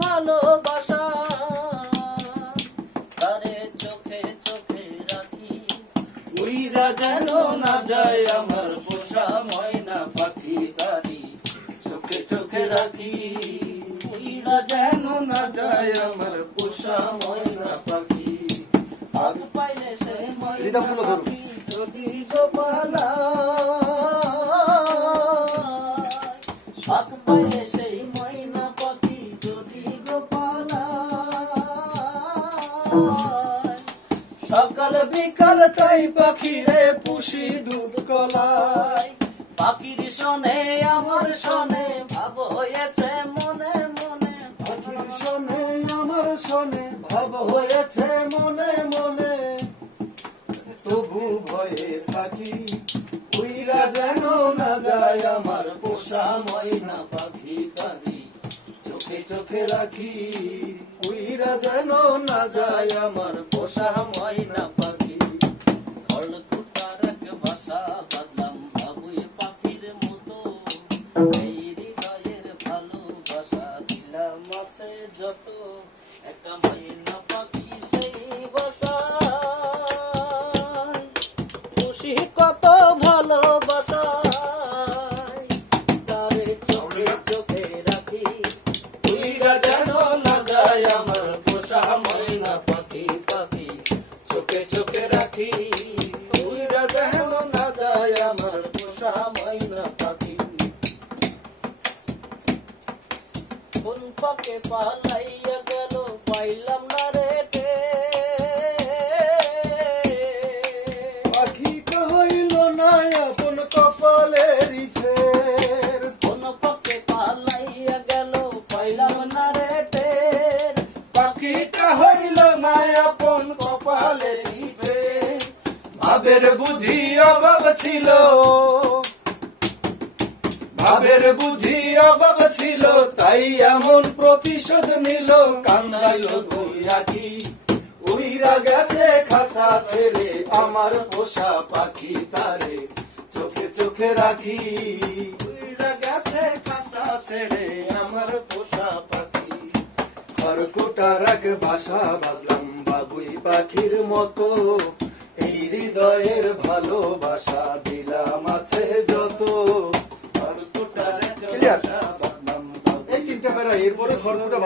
ভালোবাসা তারে চোখে চোখে রাখি উইরা যেন না যায় আমার পোষা ময়না পাখি তারি চোখে চোখে রাখি উইরা যেন না যায় আমার পোষা ময়না পাখি আগ পাইলে সে ময়না পাখি যদি গোপালা আগ পাইলে সেই ময়না পাখি যদি গোপালা সকাল বিকাল তাই পাখিরে পুষি দুধ কলাই পাখির শোনে আমার শোনে ভাব হয়েছে মনে মনে পাখির শোনে আমার শোনে ভাব হয়েছে মনে মনে তবু ভয়ে থাকি উইরা যেন না যায় আমার পোষা ময়না পাখি তারি চোখে চোখে রাখি উইরা যেন না যায় আমার পোষা ময়না পাখি খড়কুটার এক ভাষা বাদলাম বাবুই পাখির মতো এই হৃদয়ের ভালোবাসা দিলাম আছে যত একটা ময়না পাখি সেই বাসা খুশি কত ভালোবাসা তারে চোখে চোখে রাখি উইরা যেন না যায় আমার পোষা ময়না পাখি পাখি চোখে চোখে রাখি উইরা যেন না যায় আমার পোষা ময়না পাখি কোন পাকে পালাইয়া গেল পাইলাম না রে পাখি হইল না আপন কপালেরই ফের কোন পাকে পালাইয়া গেল পাইলাম না রে টের পাখিটা হইল না আপন কপালেরই ফের ভাবের বুঝি অভাব ছিল ভাবের বুঝি অভাব ছিল তাই এমন প্রতিশোধ নিল কান্দাইল দুই আখি উইরা গেছে খাসা ছেড়ে আমার পোষা পাখি তারে চোখে চোখে রাখি উইরা গেছে খাসা ছেড়ে আমার পোষা পাখি খড়কুটার এক ভাষা বাদলাম বাবুই পাখির মতো এই হৃদয়ের ভালোবাসা দিলাম আছে যত খড়কুটার এক ভাষা বাদলাম এই তিনটা প্যারা এরপরে খড়কুটা